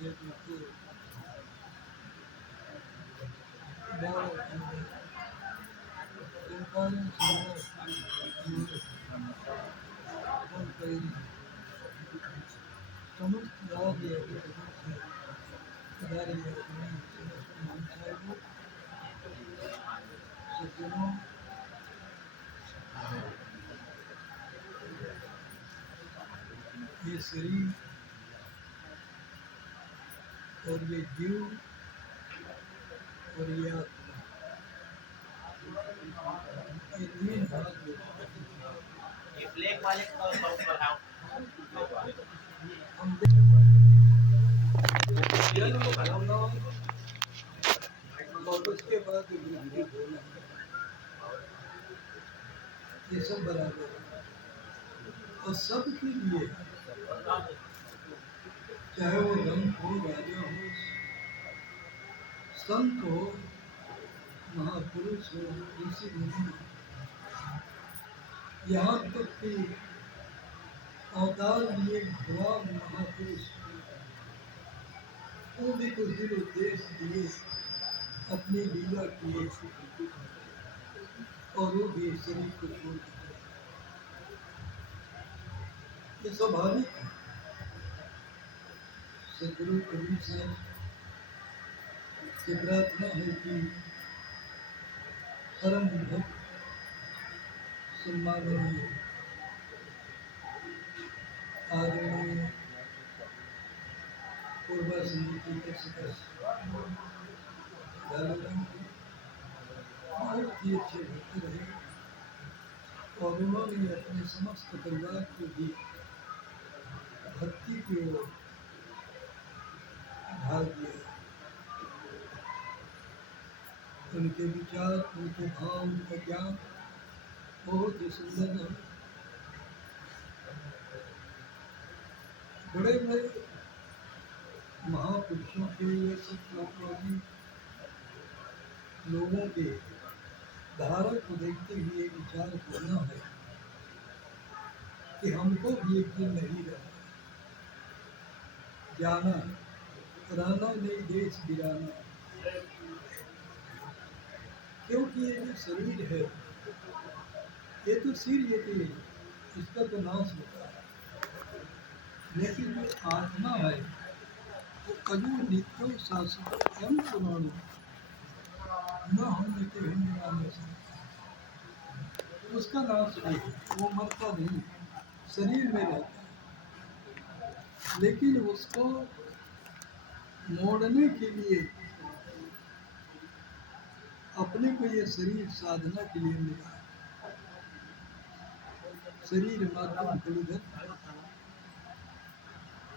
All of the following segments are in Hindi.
ये शरीर और ये जीव और ये आत्मा, ये तीन भाग हम जन्म होना और उसके बाद मृत्यु होना, ये सब बराबर है। और सबके लिए, चाहे वो रंग हो, राजा हो, संत हो, महापुरुष हो, ऋषि मुनि हो, यहाँ तक कि अवतार लिए भगवान महापुरुष, वो भी कुछ दिन उद्देश्य दिए, अपनी लीला किए और वो भी शरीर को छोड़ दिया। ये स्वाभाविक है। सदगुरु कबीर साहब से प्रार्थना है कि परम भक्त सम्माननीय आदरणीय पूर्वा समिति के सदस्य बहुत ही अच्छे भक्त रहे और उन्होंने अपने समस्त परिवार को भी भक्ति की ओर ढाल दिया। उनके विचार, उनके भाव, उनका ज्ञान बहुत ही सुंदर है। बड़े बड़े महापुरुषों के, ये सत्याग्रही लोगों के धारा को देखते हुए विचार करना है कि हमको भी एक दिन नहीं रहना, जाना, रहना नहीं, देश गिराना। क्योंकि ये जो शरीर है, ये तो सिर, ये तो इसका तो नाश होता है, लेकिन जो आत्मा है वो अजो नित्यो शाश्वत एवं पुराणो न होने के हिंदुस्तान से, उसका नाश नहीं, वो मरता नहीं, शरीर में रहता है। लेकिन उसको मोड़ने के लिए अपने को ये शरीर साधना के लिए मिला। शरीर माध्यम बलिधर,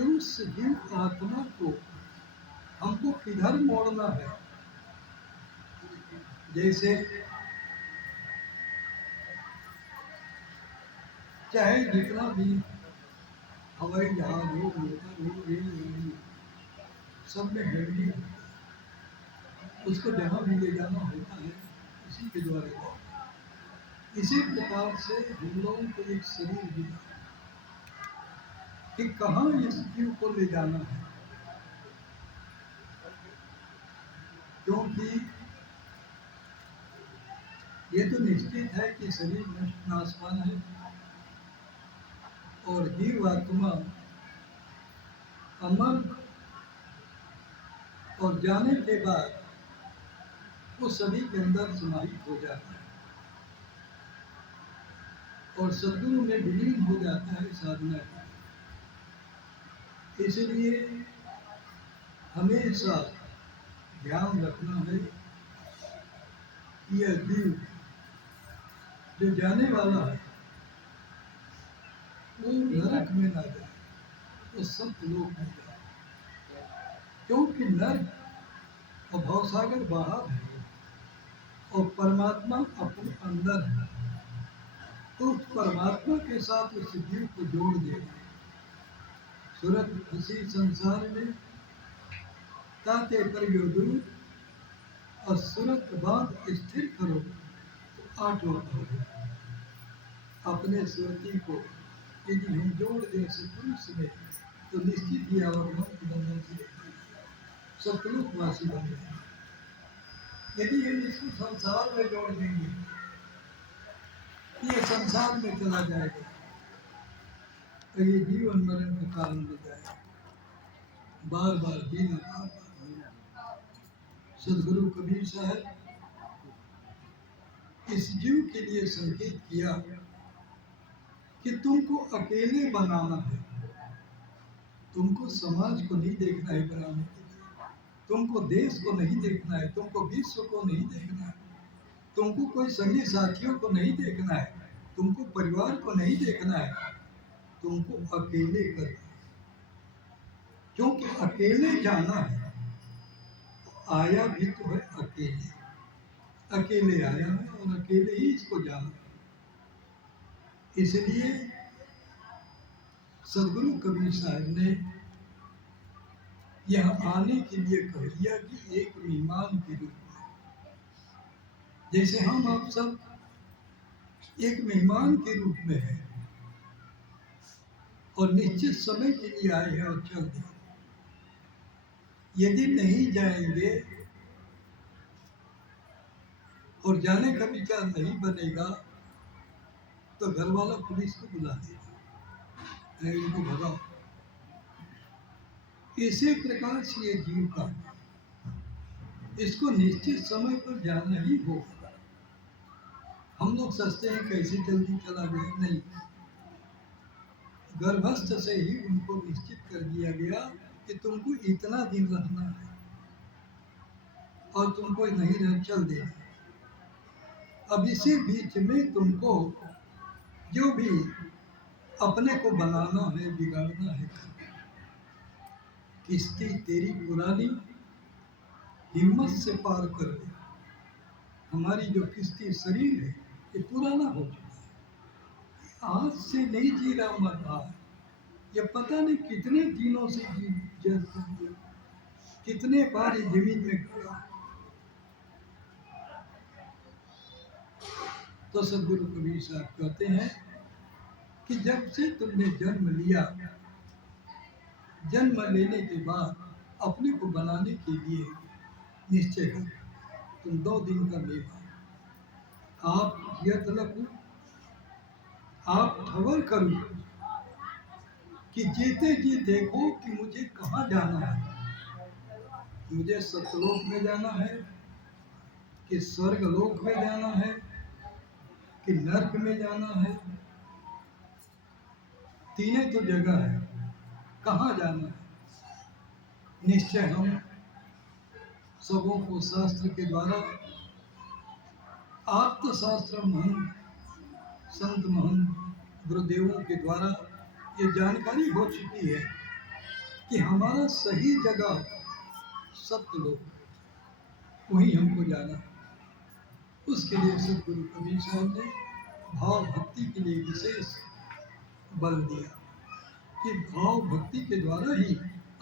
उस जीव आत्मा को हमको किधर मोड़ना है। जैसे चाहे जितना भी हवाई जहाज हो, मोटर हो, रेल हो, सब में हैंडी हो, उसको जहाँ भी ले जाना होता है उसी के द्वारा जाता है। इसी प्रकार से हम लोगों को एक शरीर मिला कि कहाँ इस जीव को ले जाना है, क्योंकि ये तो निश्चित है कि शरीर नष्ट नाशवान है और जीव आत्मा अमर, और जाने के बाद वो सभी के अंदर समाहित हो जाता है और सद्गुरु में विलीन हो जाता है साधना का। इसलिए हमेशा ध्यान रखना है कि यह जीव जो जाने वाला है वो नरक में ना जाए, वो सत्यलोक में जाए, क्योंकि नरक और भवसागर बाहर है और परमात्मा अपने अंदर है। तो उस परमात्मा के साथ उस जीव को जोड़ देगा। सूरत हसी संसार में ताते पर योदू और सूरत बाद स्थिर करो तो आठों करो। अपने सुरती को यदि हम जोड़ दें सपुरुष में तो निश्चित ही अवगमन बंधन से सतलोकवासी बन जाएंगे। यदि हम इसको संसार में जोड़ देंगे, ये संसार में चला जाएगा तो ये जीवन मरण का कारण बन जाएगा, बार बार जीना, बार बार जीना। सदगुरु कबीर साहब इस जीव के लिए संकेत किया कि तुमको अकेले बनाना है, तुमको समाज को नहीं देखना है बनाने के लिए, तुमको देश को नहीं देखना है, तुमको विश्व को नहीं देखना है, तुमको कोई संगी साथियों को नहीं देखना है, तुमको परिवार को नहीं देखना है, तुमको अकेले करना है। क्योंकि अकेले जाना है, आया भी तो है अकेले, अकेले आया है और अकेले ही इसको जाना है। इसलिए सदगुरु कबीर साहब ने यह आने के लिए कह दिया कि एक मेहमान के रूप में, जैसे हम आप सब एक मेहमान के रूप में हैं और निश्चित समय के लिए आए हैं और चल दें। यदि नहीं जाएंगे और जाने का विचार नहीं बनेगा तो घर वाला पुलिस को बुला देगा, इनको भगाओ। इसी प्रकार से ये जीव का इसको निश्चित समय पर जाना ही होगा। हम लोग सोचते हैं कैसे जल्दी चला गया, नहीं, गर्भस्थ से ही उनको निश्चित कर दिया गया कि तुमको इतना दिन रहना है और तुमको नहीं रह चल देना। अब इसी बीच में तुमको जो भी अपने को बनाना है, बिगाड़ना है, किश्ती तेरी पुरानी हिम्मत से पार कर दे। हमारी जो किश्ती शरीर है ये पुराना हो चुका है, आज से नहीं जी रहा मर रहा है। ये पता नहीं कितने दिनों से कितने बार ये जमीन में गया। तो सदगुरु कबीर साहब कहते हैं कि जब से तुमने जन्म लिया, जन्म लेने के बाद अपने को बनाने के लिए निश्चय करो, तुम 2 दिन का मेवा, आप यतलपु, आप खबर करो कि जीते जी देखो कि मुझे कहाँ जाना है, मुझे सतलोक में जाना है कि स्वर्ग लोक में जाना है कि नरक में जाना है। तीनों तो जगह है, कहाँ जाना है निश्चय हम सबों को शास्त्र के द्वारा, आप्त शास्त्र महंत संत महंत गुरुदेवों के द्वारा ये जानकारी हो चुकी है कि हमारा सही जगह सत्यलोक, वहीं हमको जाना है। उसके लिए सदगुरु कबीर साहब ने भाव भक्ति के लिए विशेष बल दिया कि भाव भक्ति के द्वारा ही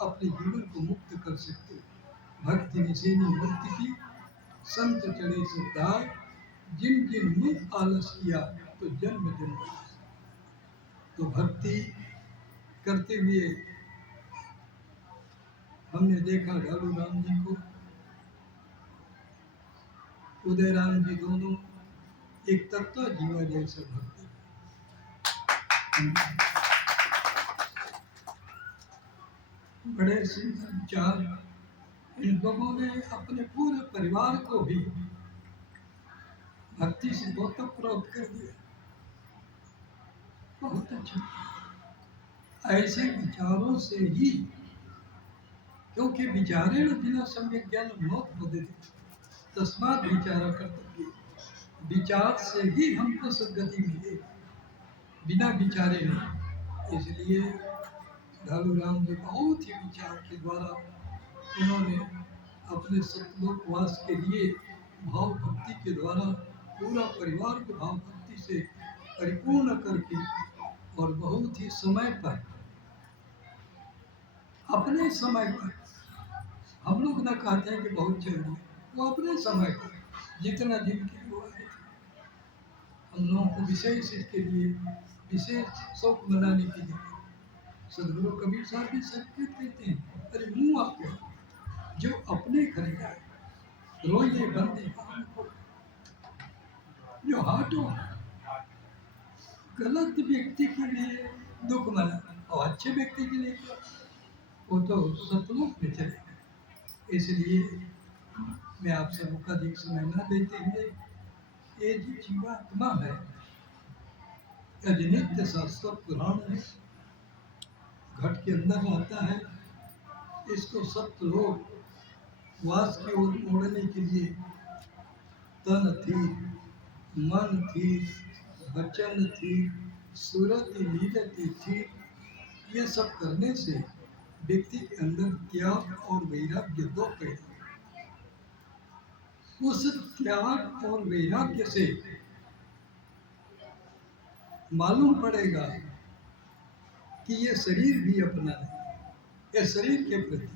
अपने जीवन को मुक्त कर सकते हो। भक्ति निसेनी मुक्ति की संत चढ़े सुधार, जिन जिन में आलस किया तो जन्म जन्म। तो भक्ति करते हुए हमने देखा ढालू राम जी को, उदय राम जी, दोनों एक तत्व जीवा जैसा भक्ति। बड़े सिंह चार, इन लोगों ने अपने पूरे परिवार को भी भक्ति से बहुत प्रोत कर दिया। बहुत अच्छा। ऐसे विचारों से ही, क्योंकि विचारेण बिना सम्यक ज्ञान मौत बदले, तस्मात् विचारा कर्तव्य। विचार से ही हमको सद्गति मिलेगी, बिना विचारे नहीं। इसलिए ढालू राम जी बहुत ही विचार के द्वारा उन्होंने अपने सतलोकवास के लिए भाव भक्ति के द्वारा पूरा परिवार को भाव भक्ति से परिपूर्ण करके, और बहुत ही समय पर, अपने समय पर, हम लोग ना कहते हैं कि बहुत चल दिया, वो अपने समय पर जितना दिन के लिए आए थे। हम लोगों को विशेष इसके लिए विशेष शौक मनाने के लिए सदगुरु कबीर साहब भी संकेत देते हैं, अरे मुँह आप क्या, जो अपने घर जाए, रोइए बंदी काम को, जो हाटो गलत व्यक्ति के लिए दुख मना और अच्छे व्यक्ति के लिए क्या, वो तो सतलोक में चलेगा। इसलिए मैं आप सबका अधिक समय न देते हुए, ये जो जीवात्मा है नित्य शास्त्र पुराण है, घट के अंदर रहता है, इसको सप्तलोक वास की ओर मोड़ने के लिए तन थी, मन थी, वचन थी, सूरत नीयति थी, ये सब करने से व्यक्ति के अंदर त्याग और वैराग्य दो पैदा। उस त्याग और वैराग्य से मालूम पड़ेगा कि ये शरीर भी अपना नहीं। ये शरीर के प्रति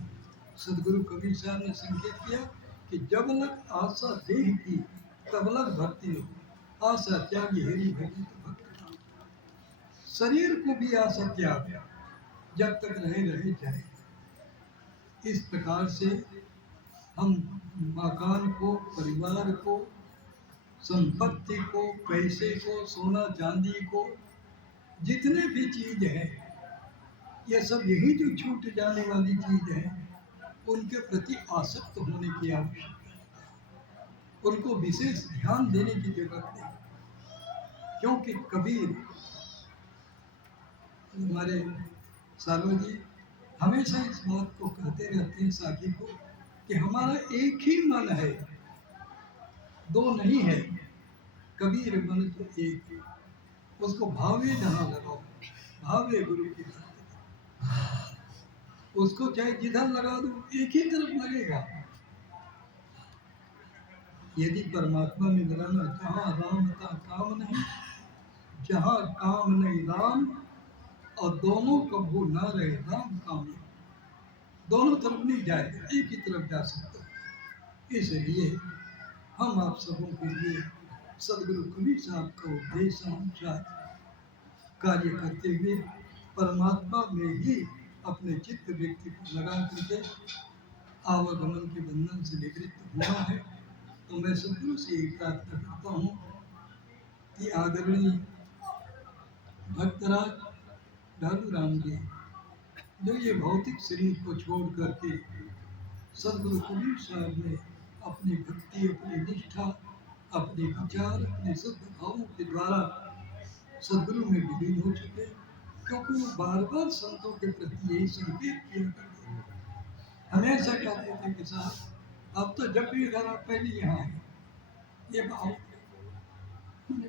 सदगुरु कबीर साहब ने संकेत किया कि जब लग आशा देह की तब लग भक्ति हो, आशा त्यागी हेरी भक्ति तो भक्त। शरीर को भी आशा त्याग, जब तक रहे जाए। इस प्रकार से हम मकान को, परिवार को, संपत्ति को, पैसे को, सोना चांदी को, जितने भी चीज है, ये सब यही जो छूट जाने वाली चीज है, उनके प्रति आसक्त होने की आवश्यकता है। उनको विशेष ध्यान देने की जरूरत है, क्योंकि कबीर हमारे सालो जी हमेशा इस बात को कहते रहते हैं साथी को कि हमारा एक ही मन है, दो नहीं है। कबीर मन तो एक, उसको भावे जहाँ लगाओ, भावे गुरु की भक्ति, उसको चाहे जिधर लगा दो एक ही तरफ लगेगा। यदि परमात्मा में लगाना, जहाँ राम था काम नहीं, जहाँ काम नहीं राम, और दोनों कभू ना रहे राम काम, दोनों तरफ नहीं जाएगा, एक ही तरफ जा सकता है। इसलिए हम आप सबों के लिए सदगुरु कबीर साहब का उपदेश अनुसार कार्य करते हुए परमात्मा में ही अपने चित्त व्यक्ति को लगा करके आवागमन के बंधन से निवृत्त हुआ है। तो मैं सदगुरु से एक प्रार्थना करता हूँ कि आदरणीय भक्तराज ढालू राम जी, जो ये भौतिक शरीर को छोड़ करके सदगुरु कबीर साहब ने अपनी भक्ति, अपनी निष्ठा, अपने विचार, अपने शुद्ध भावों के द्वारा सदगुरु में विलीन हो चुके, क्योंकि वो बार बार संतों के प्रति यही संकेत किया करते, हमेशा कहते थे कि साहब अब तो जब भी इधर आप पहले यहाँ आए, ये भाव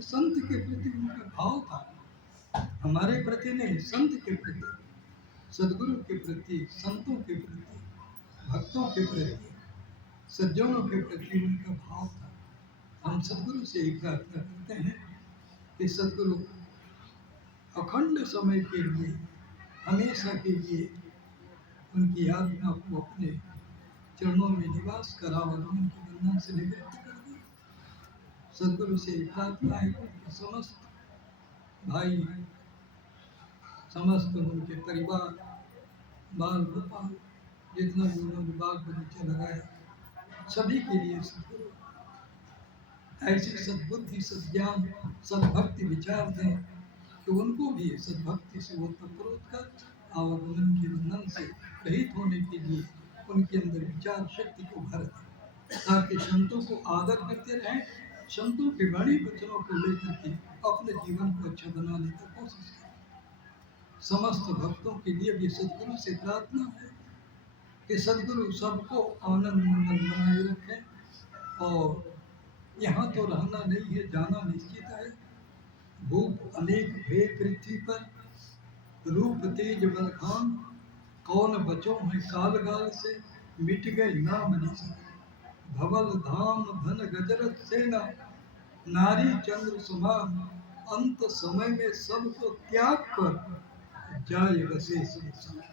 संत के प्रति उनका भाव था, हमारे प्रति नहीं, संत के प्रति, सदगुरु के प्रति, संतों के प्रति, भक्तों के प्रति, सज्जनों के प्रति उनका भाव था। हम सदगुरु से एक प्रार्थना करते हैं कि सदगुरु अखंड समय के लिए, हमेशा के लिए उनकी आज्ञा को अपने चरणों में निवास करा और उनके बंधन से निवृत्त कर दे। सदगुरु से प्रार्थना है कि समस्त भाई, समस्त उनके परिवार, बाल गोपाल, जितना भी उन्होंने बाग बगीचा लगाया, सभी के लिए सदगुरु ऐसी सद्बुद्धि, सद्ज्ञान, सद्भक्ति विचार दें कि उनको भी सद्भक्ति से वो तत्परोत कर आवागमन के बंधन से रहित होने के लिए उनके अंदर विचार शक्ति को भर दें, ताकि संतों को आदर करते रहें, संतों के वाणी वचनों को लेकर के अपने जीवन को अच्छा बनाने की कोशिश करें। समस्त भक्तों के लिए भी सदगुरु से प्रार्थना है कि सदगुरु सबको आनंद मंगल बनाए रखें। और यहाँ तो रहना नहीं है, जाना निश्चित है। भूप अनेक भे पृथ्वी पर, रूप तेज बलखान, कौन बचो है काल गाल से, मिट गए नाम निशान, धवल धाम धन गजरत सेना, नारी चंद्र समान, अंत समय में सबको त्याग कर जाए बसे संसार।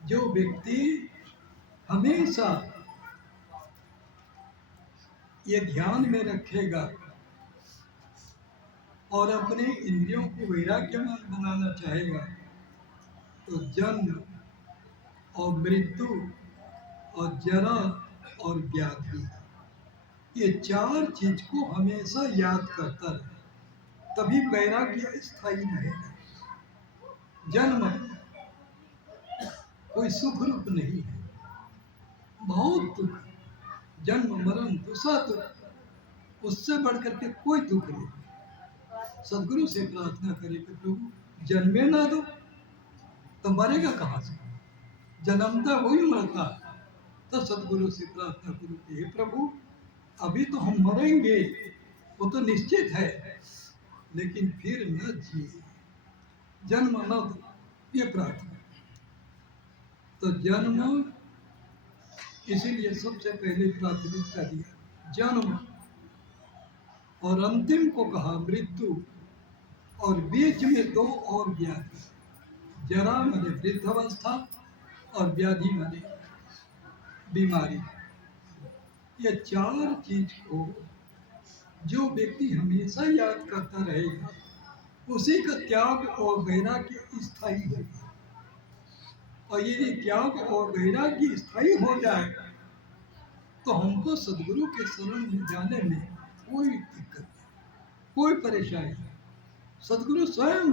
जो व्यक्ति हमेशा ये ध्यान में रखेगा और अपने इंद्रियों को वैराग्यमान बनाना चाहेगा, तो जन्म और मृत्यु और जरा और व्याधि, ये चार चीज को हमेशा याद करता रहे, तभी वैराग्य स्थायी रहेगा। जन्म कोई सुख रूप नहीं है, बहुत दुख, जन्म मरण दूसरा दुख, उससे बढ़कर के कोई दुख नहीं। सदगुरु से प्रार्थना करे कि प्रभु जन्मे ना दो, तो मरेगा कहाँ से? जन्मता वही मरता। तो सदगुरु से प्रार्थना करो कि हे प्रभु अभी तो हम मरेंगे, वो तो निश्चित है, लेकिन फिर न जिए, जन्म न दो, ये प्रार्थना। तो जन्म इसीलिए सबसे पहले प्राथमिकता दिया, जन्म, और अंतिम को कहा मृत्यु, और बीच में दो और व्याधि, जरा माने वृद्धावस्था और व्याधि माने बीमारी। ये चार चीज को जो व्यक्ति हमेशा याद करता रहेगा, उसी का त्याग और वैराग्य स्थायी होगा। और यदि त्याग और वैराग्य स्थायी हो जाएगा तो हमको सदगुरु के शरण में जाने में कोई दिक्कत नहीं, कोई परेशानी नहीं। सदगुरु स्वयं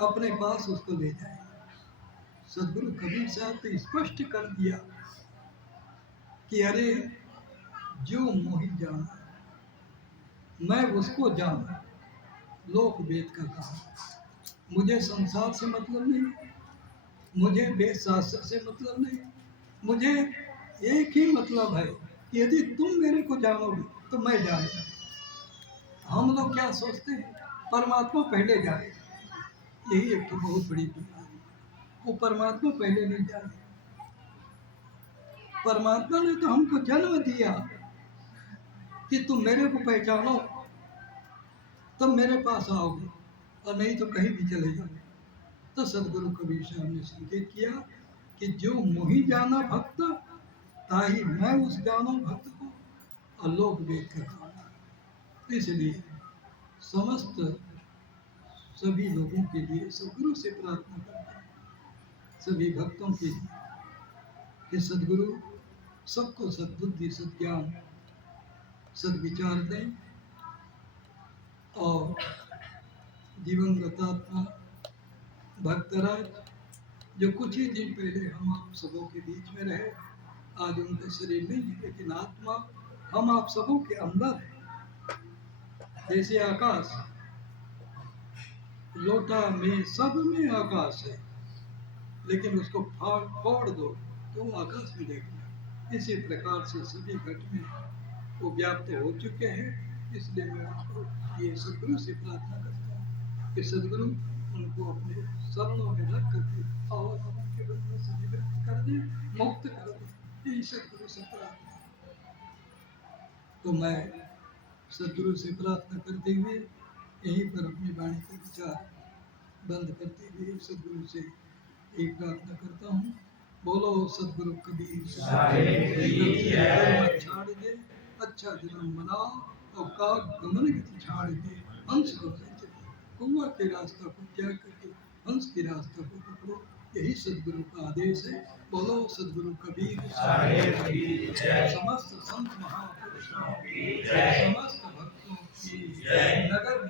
अपने पास उसको ले जाएगा। सदगुरु कबीर साहब ने स्पष्ट कर दिया कि अरे जो मोहि जाना मैं उसको जाना, लोक वेद का कहा। मुझे संसार से मतलब नहीं, मुझे वेद शास्त्र से मतलब नहीं, मुझे एक ही मतलब है कि यदि तुम मेरे को जानोगे तो मैं जाऊंगा। हम लोग क्या सोचते हैं, परमात्मा पहले जाए, यही एक तो बहुत बड़ी बीमारी। वो परमात्मा पहले नहीं जाए, परमात्मा ने तो हमको जन्म दिया कि तुम मेरे को पहचानो तब मेरे पास आओगे, और नहीं तो कहीं भी चले जाओ। तो सदगुरु कबीर साहब ने संकेत किया कि जो मोहि जाना भक्त, ताही मैं उस जानो भक्त को, और लोक वेद का काम। इसलिए समस्त सभी लोगों के लिए सदगुरु से प्रार्थना करते हैं, सभी भक्तों के लिए कि सदगुरु सबको सद्बुद्धि, सद्ज्ञान, सद्विचार दें, और दिवंगत आत्मा भक्तराज जो कुछ ही दिन पहले हम आप सबों के बीच में रहे, आज उनका शरीर नहीं है, लेकिन आत्मा हम आप सबों के अंदर है। जैसे आकाश, लोटा में सब में आकाश है, लेकिन उसको फोड़ दो तो आकाश मिलेगा। इसी प्रकार से सभी घट में वो व्याप्त हो चुके हैं। इसलिए मैं आपको ये सदगुरु से प्रार्थना करता हूँ कि सदगुरु उनको अपने शरणों में रख करके और उनके बंधनों से निवृत्त कर दे, मुक्त कर दे। यही सदगुरु से प्रार्थना। तो मैं सदगुरु से प्रार्थना करते हुए यहीं पर अपनी वाणी का विचार बंद करते हुए सदगुरु से एक प्रार्थना करता हूँ। बोलो सदगुरु कबीर छाड़ दे, अच्छा जन्म बनाओ, और काग गमन गति छाड़ दे, हंस को कौआ के रास्ता को त्याग करके हंस के रास्ता को पकड़ो। यही सदगुरु का आदेश है। बोलो सदगुरु कबीर, समस्त संत महापुरुषों, समस्त भक्तों की नगर